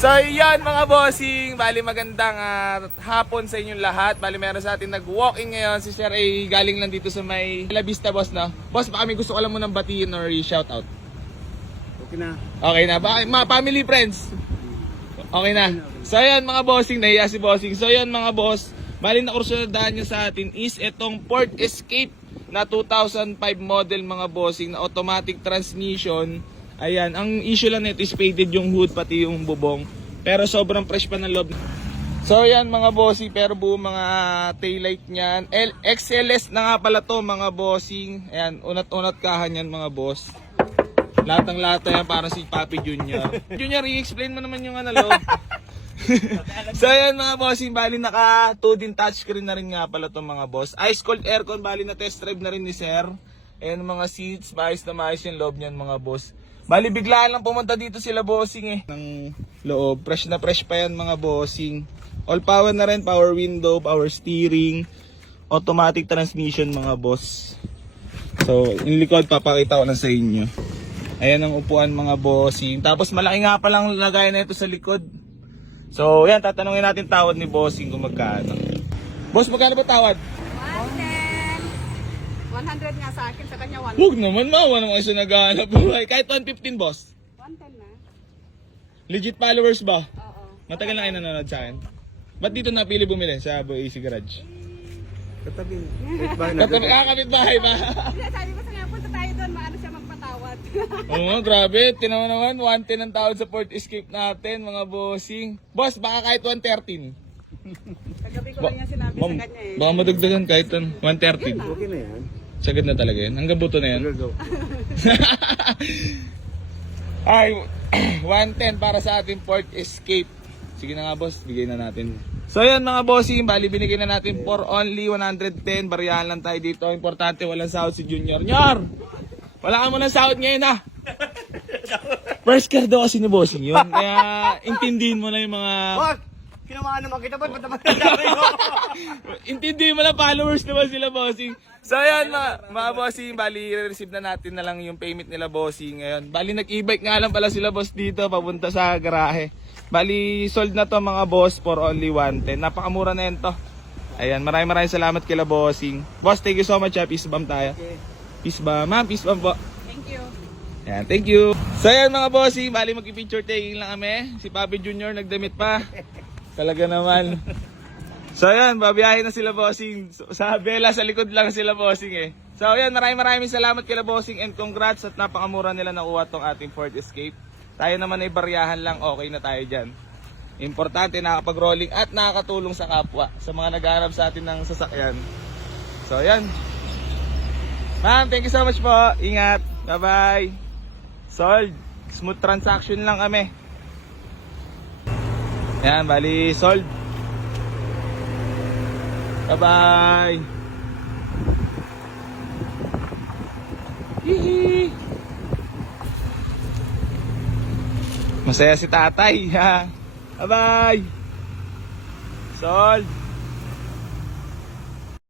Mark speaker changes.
Speaker 1: So yan mga bossing, bali magandang ah, hapon sa inyong lahat. Bali meron sa atin nag-walking ngayon. Si Sir ay galing lang dito sa may La Vista boss no. Boss baka may gusto ko lang munang batiin or shout out.
Speaker 2: Okay na.
Speaker 1: Okay na, baka mga family friends. Okay na. So yan mga bossing, nahiya si bossing. So yan mga boss, bali na kursunadahan nyo sa atin is itong Ford Escape na 2005 model mga bossing na automatic transmission. Ayan, ang issue lang nito is faded yung hood pati yung bubong. Pero sobrang fresh pa ng loob. So yan mga bossing, pero buo mga taillight niyan. L XLS na nga pala to mga bossing. Ayan, unat-unat kahan yan mga boss. Lahat ng lahat yan para si Papi Junior. Junior, i-explain mo naman yung ano loob. so yan mga bossing, bali naka 2 din touchscreen na rin nga pala to mga boss. Ice cold aircon, bali na test drive na rin ni Sir. Ayan mga seats, maayos na maayos yung loob niyan mga boss. Bali biglaan lang pumunta dito sila bossing eh. Ng loob, fresh na fresh pa yan mga bossing. All power na rin, power window, power steering, automatic transmission mga boss. So, yung likod papakita ko na sa inyo. Ayan ang upuan mga bossing. Tapos malaki nga palang lagay na ito sa likod. So, yan, tatanungin natin tawad ni bossing kung magkano. Boss, magkano ba tawad?
Speaker 3: 110. 100 nga sa akin, sa kanya 110
Speaker 1: Huwag naman, mawa naman kasi naghahanap buhay. Kahit 115, boss.
Speaker 3: na.
Speaker 1: Legit followers ba?
Speaker 3: Oo.
Speaker 1: Matagal na kayo nanonood sa akin. Ba't dito napili bumili sa Boy AC Garage?
Speaker 2: Katabi. Na?
Speaker 1: Katabi kakapit bahay ba?
Speaker 3: Hindi, sabi ko sa nga, punta tayo doon, maano siya magpatawad.
Speaker 1: Oo grabe. Tinawa naman, 110 ang tawad sa Port Escape natin, mga bossing. Boss, baka kahit 113.
Speaker 3: Kagabi ko lang yan sinabi
Speaker 1: Ma'am,
Speaker 3: sa kanya eh.
Speaker 1: baka madagdagan kahit an, 113.
Speaker 2: Okay na yan.
Speaker 1: Sagad na talaga yan. Hanggang buto na
Speaker 2: go.
Speaker 1: Ay, 110 para sa ating Port Escape. Sige na nga boss, bigay na natin. So yan mga bossing, bali binigay na natin for only 110. Bariyahan lang tayo dito. Importante walang sahod si Junior. Nyor! Wala ka mo ng sahod ngayon ah! First car daw kasi ni bossing yun. Kaya intindihin mo na yung mga...
Speaker 2: Wag! Kinamaan naman kita. Ba't ba't naman nasabi ko?
Speaker 1: Intindihin mo na followers naman sila bossing. So ayan mga, mga bossing, bali receive na natin na lang yung payment nila bossing ngayon. Bali nag-e-bike nga lang pala sila boss dito papunta sa garahe. Bali sold na to mga boss for only 110. Napakamura na yan to. Ayan, maraming maraming salamat kila bossing. Boss, thank you so much. Ha. Peace bomb tayo. Peace bomb. Ma'am, peace bomb po.
Speaker 3: Thank you.
Speaker 1: Ayan, thank you. So ayan mga bossing, bali mag-picture taking lang kami. Si Papi Junior nagdamit pa. Talaga naman. So ayan, babiyahin na sila bossing. Sa Bella, sa likod lang sila bossing eh. So ayan, maraming maraming salamat kila bossing and congrats at napakamura nila nakuha tong ating Ford Escape. Tayo naman ay baryahan lang, okay na tayo dyan. Importante, nakapag-rolling at nakakatulong sa kapwa, sa mga naghahanap sa atin ng sasakyan. So ayan. Ma'am, thank you so much po. Ingat. Bye-bye. Sold. Smooth transaction lang kami. Yan, bali sold. Bye-bye. Masaya si tatay. Bye-bye. Sold.